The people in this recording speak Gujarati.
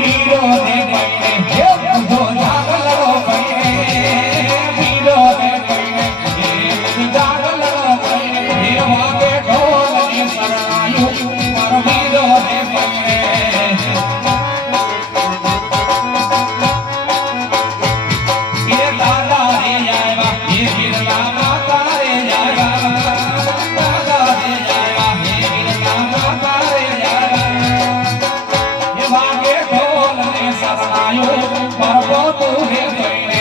વીરો ને પૈણે હે ઉધો જાગલો પૈણે વીરો ને પૈણે હે જાગલો પૈણે હે વાગે ઢોલ ને શરણાયું પર વીરો ને પૈણે એ દાદા રે આવ્યા એ ગિરલા માતા રે આવ્યા દાદા રે આવ્યા એ ગિરલા માતા રે આવ્યા એ વાગે ઢોલ ને શરણાયું પર તું હે પૈણે